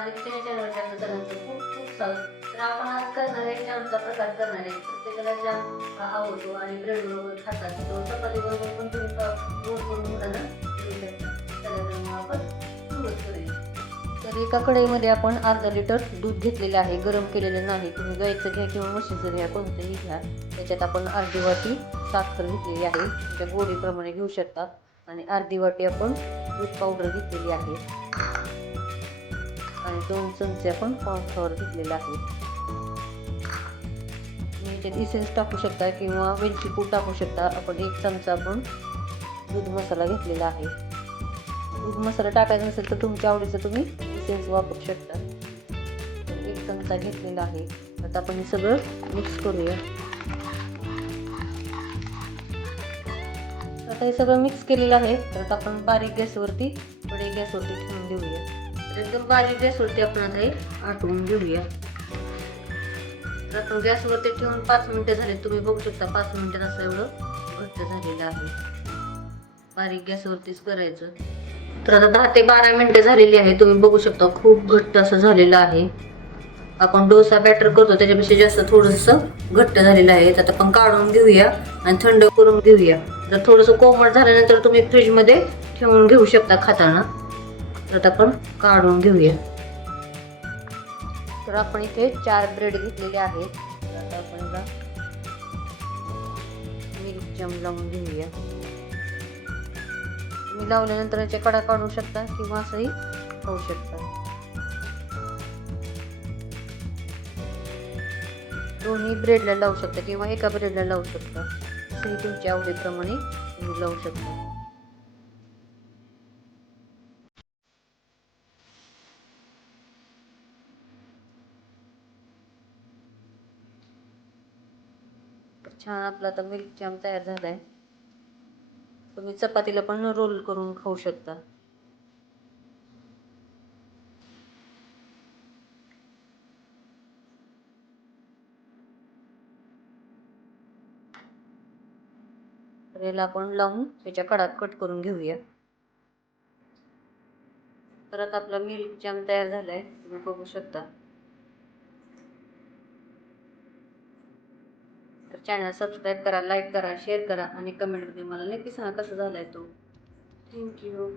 आदित्य चॅनलच्या सरांचं खूप खूप स्वागत तर आपण आज करणार आहे जामचा प्रकार करणार आहे प्रत्येकाला जाम आवडतो आणि ब्रेड बरोबर खातात. तो चपाती बरोबर पण तुम्ही रोज करून मुलांना देऊ शकता चला तर मग आपण सुरुवात करूया. तर एका कढईमध्ये आपण अर्धा लिटर दूध घेतलेलं आहे. गरम केलेलं नाही. तुम्ही गाईचं घ्या किंवा म्हशीचं घ्या कोणतंही घ्या. त्याच्यात आपण अर्धी वाटी साखर घेतलेली आहे. तुमच्या गोडीप्रमाणे घेऊ शकतात आणि अर्धी वाटी आपण दूध पावडर घेतलेली आहे. आणि दोन चमचे आपण कॉर्नफ्लॉवर घेतलेला आहे. तुम्ही इसेन्स टाकू शकता किंवा वेलचीपूड टाकू शकता. आपण एक चमचा आपण दूध मसाला घेतलेला आहे. दूध मसाला टाकायचा नसेल तर तुमच्या आवडीचं तुम्ही इसेन्स वापरू शकता. एक चमचा घेतलेला आहे. आता आपण हे सगळं मिक्स करूया. आता हे सगळं मिक्स केलेलं आहे. तर आपण बारीक गॅसवरती बडे गॅसवरती ठेवून देऊया. एकदम बारीक गॅसवरती आपण आता आटवून घेऊया. तर आपण गॅसवरती ठेवून पाच मिनिटं झाले. तुम्ही बघू शकता पाच मिनिटात असं एवढं घट्ट झालेलं आहे. बारीक गॅसवरतीच करायचं. तर आता दहा ते बारा मिनिटं झालेली आहे. तुम्ही बघू शकता खूप घट्ट असं झालेलं आहे. आपण डोसा बॅटर करतो त्याच्यापेक्षा जास्त थोडंसं घट्ट झालेलं आहे. तर आता आपण काढून घेऊया आणि थंड करून घेऊया. जर थोडंसं कोमट झाल्यानंतर तुम्ही फ्रीजमध्ये ठेवून घेऊ शकता खाताना. तर आता आपण काढून घेऊया. तर आपण इथे चार ब्रेड घेतलेले आहेत. तर आता आपण याला मिल्क जम लावून घेऊया. तुम्ही लावल्यानंतर कडा काढू शकता किंवा असंही खाऊ शकता. दोन्ही ब्रेडला लावू शकता किंवा एका ब्रेडला लावू शकता. असंही तुमच्या आवडीप्रमाणे तुम्ही लावू शकता. छान आपला आता मिल्क जॅम तयार झाला आहे तुम्ही चपातीला पण रोल करून खाऊ शकता. रेला याला आपण लावून त्याच्या कडात कट करून घेऊया. परत आपला मिल्क जॅम तयार झालाय. तुम्ही बघू शकता. चॅनल सबस्क्राईब करा लाईक करा शेअर करा आणि कमेंटमध्ये मला नक्की सांगा कसा आहे तो. थँक्यू